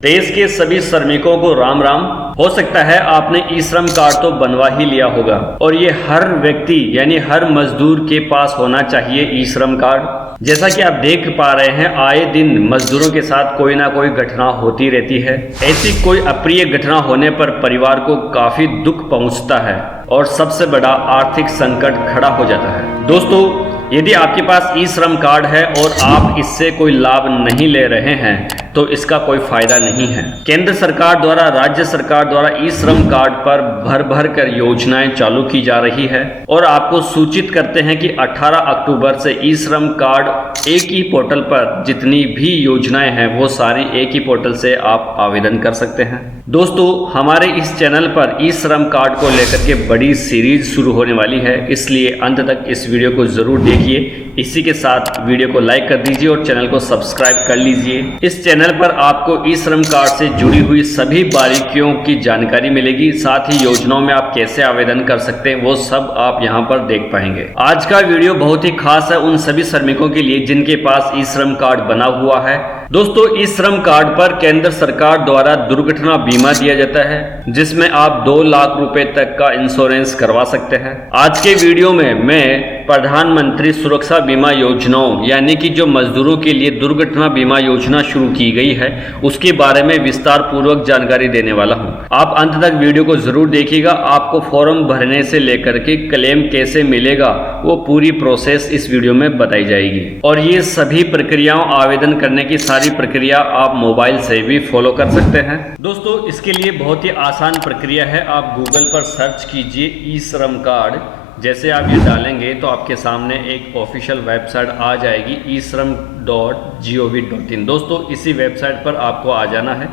देश के सभी श्रमिकों को राम राम। हो सकता है आपने ई श्रम कार्ड तो बनवा ही लिया होगा और ये हर व्यक्ति यानी हर मजदूर के पास होना चाहिए ई श्रम कार्ड। जैसा कि आप देख पा रहे हैं, आए दिन मजदूरों के साथ कोई ना कोई घटना होती रहती है। ऐसी कोई अप्रिय घटना होने पर परिवार को काफी दुख पहुंचता है और सबसे बड़ा आर्थिक संकट खड़ा हो जाता है। दोस्तों, यदि आपके पास ई श्रम कार्ड है और आप इससे कोई लाभ नहीं ले रहे हैं तो इसका कोई फायदा नहीं है। केंद्र सरकार द्वारा, राज्य सरकार द्वारा ई श्रम कार्ड पर भर भर कर योजनाएं चालू की जा रही है और आपको सूचित करते हैं कि 18 अक्टूबर से ई श्रम कार्ड एक ही पोर्टल पर जितनी भी योजनाएं हैं वो सारी एक ही पोर्टल से आप आवेदन कर सकते हैं। दोस्तों, हमारे इस चैनल पर ई श्रम कार्ड को लेकर के बड़ी सीरीज शुरू होने वाली है, इसलिए अंत तक इस वीडियो को जरूर देखिए। इसी के साथ वीडियो को लाइक कर दीजिए और चैनल को सब्सक्राइब कर लीजिए। इस चैनल पर आपको ई श्रम कार्ड से जुड़ी हुई सभी बारीकियों की जानकारी मिलेगी, साथ ही योजनाओं में आप कैसे आवेदन कर सकते हैं वो सब आप यहां पर देख पाएंगे। आज का वीडियो बहुत ही खास है उन सभी श्रमिकों के लिए जिनके पास ई श्रम कार्ड बना हुआ है। दोस्तों, ई श्रम कार्ड पर केंद्र सरकार द्वारा दुर्घटना बीमा दिया जाता है जिसमें आप 2 लाख रुपए तक का इंश्योरेंस करवा सकते हैं। आज के वीडियो में मैं प्रधानमंत्री सुरक्षा बीमा योजनाओं यानी कि जो मजदूरों के लिए दुर्घटना बीमा योजना शुरू की गई है उसके बारे में विस्तार पूर्वक जानकारी देने वाला हूं। आप अंत तक वीडियो को जरूर देखिएगा। आपको फॉर्म भरने से लेकर के क्लेम कैसे मिलेगा वो पूरी प्रोसेस इस वीडियो में बताई जाएगी और ये सभी प्रक्रियाओं, आवेदन करने की सारी प्रक्रिया आप मोबाइल से भी फॉलो कर सकते हैं। दोस्तों, इसके लिए बहुत ही आसान प्रक्रिया है। आप गूगल पर सर्च कीजिए ई श्रम कार्ड। जैसे आप ये डालेंगे तो आपके सामने एक ऑफिशियल वेबसाइट आ जाएगी e-shram.gov.in। दोस्तों, इसी वेबसाइट पर आपको आ जाना है।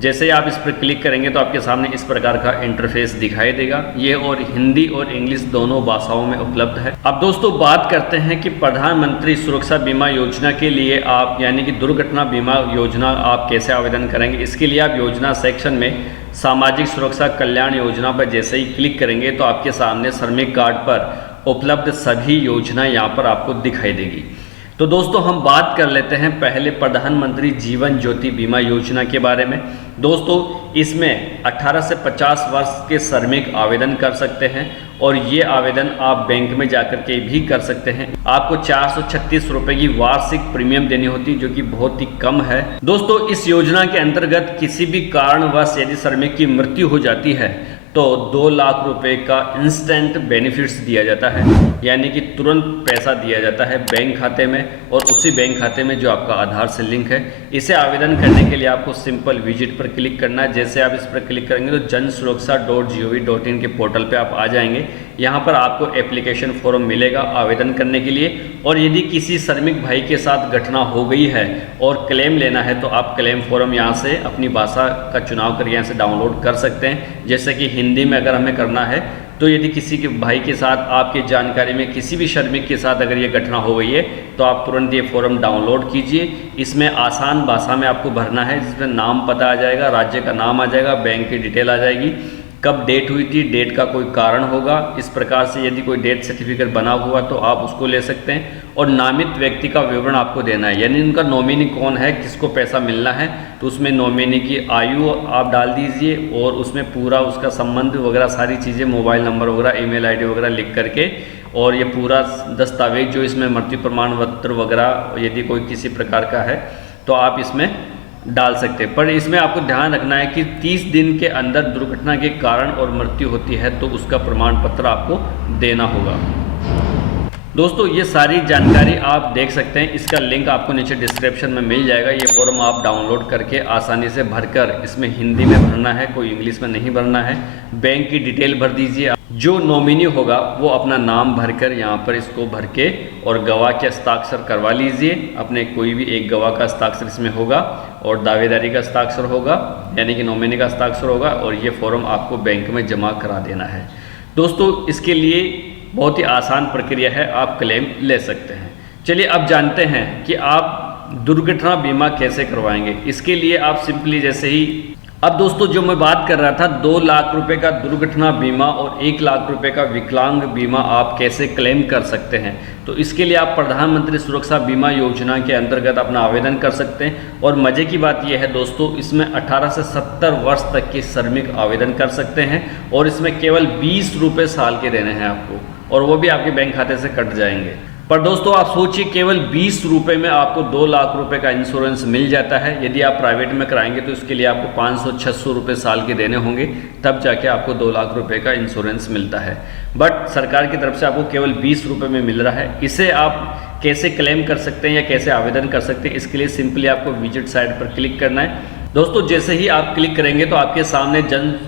जैसे ही आप इस पर क्लिक करेंगे तो आपके सामने इस प्रकार का इंटरफेस दिखाई देगा। ये और हिंदी और इंग्लिश दोनों भाषाओं में उपलब्ध है। अब दोस्तों, बात करते हैं कि प्रधानमंत्री सुरक्षा बीमा योजना के लिए आप यानी कि दुर्घटना बीमा योजना आप कैसे आवेदन करेंगे। इसके लिए आप योजना सेक्शन में सामाजिक सुरक्षा कल्याण योजना पर जैसे ही क्लिक करेंगे तो आपके सामने श्रमिक कार्ड पर उपलब्ध सभी योजनाएं यहाँ पर आपको दिखाई देगी। तो दोस्तों, हम बात कर लेते हैं पहले प्रधानमंत्री जीवन ज्योति बीमा योजना के बारे में। दोस्तों, इसमें 18 से 50 वर्ष के श्रमिक आवेदन कर सकते हैं और ये आवेदन आप बैंक में जाकर के भी कर सकते हैं। आपको 436 रुपए की वार्षिक प्रीमियम देनी होती है जो कि बहुत ही कम है। दोस्तों, इस योजना के अंतर्गत किसी भी कारणवश यदि श्रमिक की मृत्यु हो जाती है तो 2 लाख रुपए का इंस्टेंट बेनिफिट्स दिया जाता है, यानी कि तुरंत पैसा दिया जाता है बैंक खाते में और उसी बैंक खाते में जो आपका आधार से लिंक है। इसे आवेदन करने के लिए आपको सिंपल विजिट पर क्लिक करना है। जैसे आप इस पर क्लिक करेंगे तो जनसुरक्षा.gov.in के पोर्टल पे आप आ जाएंगे। यहाँ पर आपको एप्लीकेशन फॉर्म मिलेगा आवेदन करने के लिए और यदि किसी श्रमिक भाई के साथ घटना हो गई है और क्लेम लेना है तो आप क्लेम फॉर्म यहाँ से अपनी भाषा का चुनाव कर यहाँ से डाउनलोड कर सकते हैं। जैसे कि हिंदी में अगर हमें करना है तो यदि किसी के भाई के साथ आपकी जानकारी में किसी भी श्रमिक के साथ अगर ये घटना हो गई है तो आप तुरंत ये फॉर्म डाउनलोड कीजिए। इसमें आसान भाषा में आपको भरना है जिसमें नाम पता आ जाएगा, राज्य का नाम आ जाएगा, बैंक की डिटेल आ जाएगी, कब डेट हुई थी, डेट का कोई कारण होगा। इस प्रकार से यदि कोई डेथ सर्टिफिकेट बना हुआ तो आप उसको ले सकते हैं और नामित व्यक्ति का विवरण आपको देना है, यानी उनका नॉमिनी कौन है, किसको पैसा मिलना है। तो उसमें नॉमिनी की आयु आप डाल दीजिए और उसमें पूरा उसका संबंध वगैरह सारी चीज़ें, मोबाइल नंबर वगैरह, ईमेल आईडी वगैरह लिख करके और ये पूरा दस्तावेज जो इसमें मृत्यु प्रमाण पत्र वगैरह यदि कोई किसी प्रकार का है तो आप इसमें डाल सकते हैं। पर इसमें आपको ध्यान रखना है कि 30 दिन के अंदर दुर्घटना के कारण और मृत्यु होती है तो उसका प्रमाण पत्र आपको देना होगा। दोस्तों, ये सारी जानकारी आप देख सकते हैं। इसका लिंक आपको नीचे डिस्क्रिप्शन में मिल जाएगा। ये फॉर्म आप डाउनलोड करके आसानी से भरकर, इसमें हिंदी में भरना है, कोई इंग्लिश में नहीं भरना है। बैंक की डिटेल भर दीजिए। जो नॉमिनी होगा वो अपना नाम भरकर यहाँ पर इसको भर के और गवाह के हस्ताक्षर करवा लीजिए। अपने कोई भी एक गवाह का हस्ताक्षर इसमें होगा और दावेदारी का हस्ताक्षर होगा, यानी कि नॉमिनी का हस्ताक्षर होगा और ये फॉर्म आपको बैंक में जमा करा देना है। दोस्तों, इसके लिए बहुत ही आसान प्रक्रिया है, आप क्लेम ले सकते हैं। चलिए अब जानते हैं कि आप दुर्घटना बीमा कैसे करवाएंगे। इसके लिए आप सिंपली जैसे ही अब दोस्तों जो मैं बात कर रहा था 2 लाख रुपए का दुर्घटना बीमा और 1 लाख रुपए का विकलांग बीमा आप कैसे क्लेम कर सकते हैं, तो इसके लिए आप प्रधानमंत्री सुरक्षा बीमा योजना के अंतर्गत अपना आवेदन कर सकते हैं। और मज़े की बात यह है दोस्तों, इसमें 18 से 70 वर्ष तक के श्रमिक आवेदन कर सकते हैं और इसमें केवल 20 रुपये साल के देने हैं आपको, और वो भी आपके बैंक खाते से कट जाएंगे। पर दोस्तों आप सोचिए, केवल 20 रुपये में आपको 2 लाख रुपए का इंश्योरेंस मिल जाता है। यदि आप प्राइवेट में कराएंगे तो इसके लिए आपको 500-600 रुपये साल के देने होंगे, तब जाके आपको 2 लाख रुपए का इंश्योरेंस मिलता है। बट सरकार की तरफ से आपको केवल 20 रुपये में मिल रहा है। इसे आप कैसे क्लेम कर सकते हैं या कैसे आवेदन कर सकते हैं, इसके लिए सिंपली आपको विजिट साइट पर क्लिक करना है। दोस्तों जैसे ही आप क्लिक करेंगे तो आपके सामने जन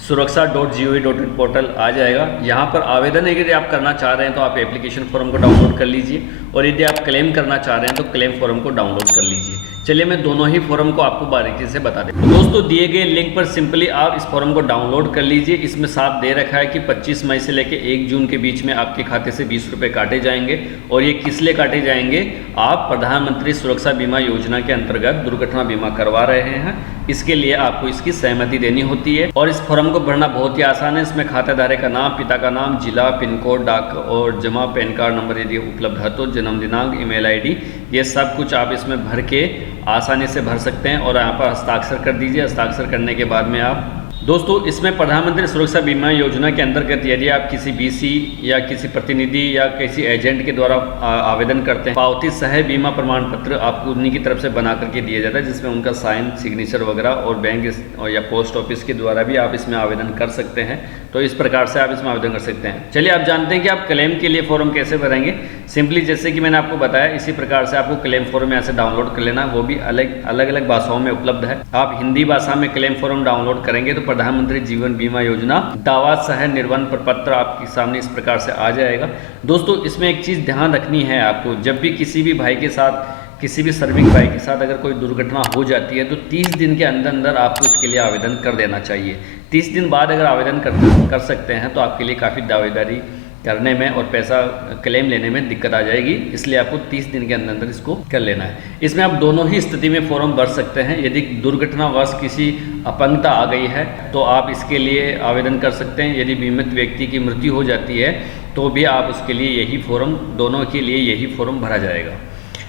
सुरक्षा.gov.in पोर्टल आ जाएगा। यहाँ पर आवेदन यदि आप करना चाह रहे हैं तो आप एप्लीकेशन फॉर्म को डाउनलोड कर लीजिए, और यदि आप क्लेम करना चाह रहे हैं तो क्लेम फॉर्म को डाउनलोड कर लीजिए। चलिए मैं दोनों ही फॉर्म को आपको बारीकी से बता देता हूँ। दोस्तों दिए गए लिंक पर सिंपली आप इस फॉर्म को डाउनलोड कर लीजिए। इसमें साफ दे रखा है कि 25 मई से लेकर 1 जून के बीच में आपके खाते से 20 रुपये काटे जाएंगे, और ये किस लिए काटे जाएंगे, आप प्रधानमंत्री सुरक्षा बीमा योजना के अंतर्गत दुर्घटना बीमा करवा रहे हैं, इसके लिए आपको इसकी सहमति देनी होती है। और इस फॉर्म को भरना बहुत ही आसान है। इसमें खातेदार का नाम, पिता का नाम, जिला, पिन कोड, डाक और जमा, पैन कार्ड नंबर यदि उपलब्ध है तो, जन्म दिनांक, ईमेल आईडी, ये सब कुछ आप इसमें भर के आसानी से भर सकते हैं। और यहाँ पर हस्ताक्षर कर दीजिए। हस्ताक्षर करने के बाद में आप दोस्तों इसमें प्रधानमंत्री सुरक्षा बीमा योजना के अंतर्गत यदि आप किसी बीसी या किसी प्रतिनिधि या किसी एजेंट के द्वारा आवेदन करते हैं, पावती सह बीमा प्रमाण पत्र आपको उन्हीं की तरफ से बना करके दिया जाता है, जिसमें उनका साइन, सिग्नेचर वगैरह, और बैंक या पोस्ट ऑफिस के द्वारा भी आप इसमें आवेदन कर सकते हैं। तो इस प्रकार से आप इसमें आवेदन कर सकते हैं। चलिए आप जानते हैं कि आप क्लेम के लिए फॉर्म कैसे भरेंगे। सिंपली जैसे कि मैंने आपको बताया, इसी प्रकार से आपको क्लेम फॉर्म यहाँ से डाउनलोड कर लेना। वो भी अलग अलग भाषाओं में उपलब्ध है। आप हिंदी भाषा में क्लेम फॉर्म डाउनलोड करेंगे तो प्रधानमंत्री जीवन बीमा योजना दावा सह निर्वहन प्रपत्र आपके सामने इस प्रकार से आ जाएगा। दोस्तों इसमें एक चीज़ ध्यान रखनी है आपको, जब भी किसी भी भाई के साथ, किसी भी श्रमिक भाई के साथ अगर कोई दुर्घटना हो जाती है तो 30 दिन के अंदर अंदर आपको इसके लिए आवेदन कर देना चाहिए। 30 दिन बाद अगर आवेदन कर सकते हैं तो आपके लिए काफ़ी दावेदारी करने में और पैसा क्लेम लेने में दिक्कत आ जाएगी, इसलिए आपको 30 दिन के अंदर अंदर इसको कर लेना है। इसमें आप दोनों ही स्थिति में फॉर्म भर सकते हैं। यदि दुर्घटनावश किसी अपंगता आ गई है तो आप इसके लिए आवेदन कर सकते हैं। यदि बीमित व्यक्ति की मृत्यु हो जाती है तो भी आप उसके लिए यही फॉर्म, दोनों के लिए यही फॉर्म भरा जाएगा।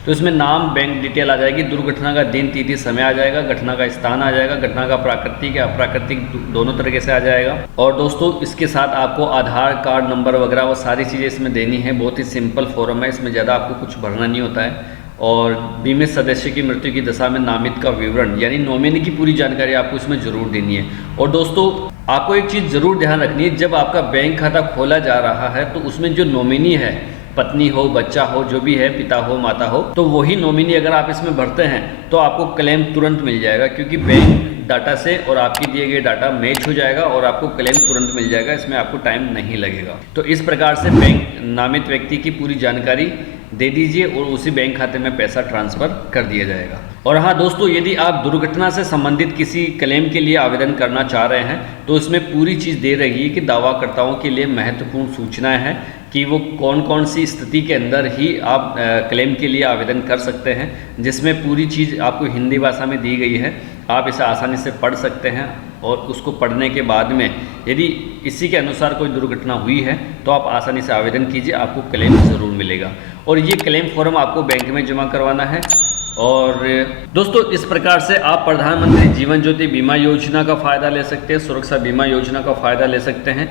तो इसमें नाम, बैंक डिटेल आ जाएगी, दुर्घटना का दिन, तिथि, समय आ जाएगा, घटना का स्थान आ जाएगा, घटना का प्राकृतिक या अप्राकृतिक दोनों तरीके से आ जाएगा। और दोस्तों इसके साथ आपको आधार कार्ड नंबर वगैरह वो सारी चीज़ें इसमें देनी है। बहुत ही सिंपल फॉर्म है, इसमें ज़्यादा आपको कुछ भरना नहीं होता है। और बीमित सदस्य की मृत्यु की दशा में नामित का विवरण यानी नॉमिनी की पूरी जानकारी आपको इसमें जरूर देनी है। और दोस्तों आपको एक चीज़ जरूर ध्यान रखनी है, जब आपका बैंक खाता खोला जा रहा है तो उसमें जो नॉमिनी है, पत्नी हो, बच्चा हो, जो भी है, पिता हो, माता हो, तो वही नॉमिनी अगर आप इसमें भरते हैं तो आपको क्लेम तुरंत मिल जाएगा, क्योंकि बैंक डाटा से और आपकी दिए गए डाटा मैच हो जाएगा और आपको क्लेम तुरंत मिल जाएगा। इसमें आपको टाइम नहीं लगेगा। तो इस प्रकार से बैंक नामित व्यक्ति की पूरी जानकारी दे दीजिए और उसी बैंक खाते में पैसा ट्रांसफ़र कर दिया जाएगा। और हाँ दोस्तों, यदि आप दुर्घटना से संबंधित किसी क्लेम के लिए आवेदन करना चाह रहे हैं तो इसमें पूरी चीज़ दे रही है कि दावाकर्ताओं के लिए महत्वपूर्ण सूचनाएं हैं कि वो कौन कौन सी स्थिति के अंदर ही आप क्लेम के लिए आवेदन कर सकते हैं, जिसमें पूरी चीज़ आपको हिंदी भाषा में दी गई है। आप इसे आसानी से पढ़ सकते हैं और उसको पढ़ने के बाद में यदि इसी के अनुसार कोई दुर्घटना हुई है तो आप आसानी से आवेदन कीजिए, आपको क्लेम ज़रूर मिलेगा। और ये क्लेम फॉर्म आपको बैंक में जमा करवाना है। और दोस्तों इस प्रकार से आप प्रधानमंत्री जीवन ज्योति बीमा योजना का फ़ायदा ले सकते हैं, सुरक्षा बीमा योजना का फ़ायदा ले सकते हैं।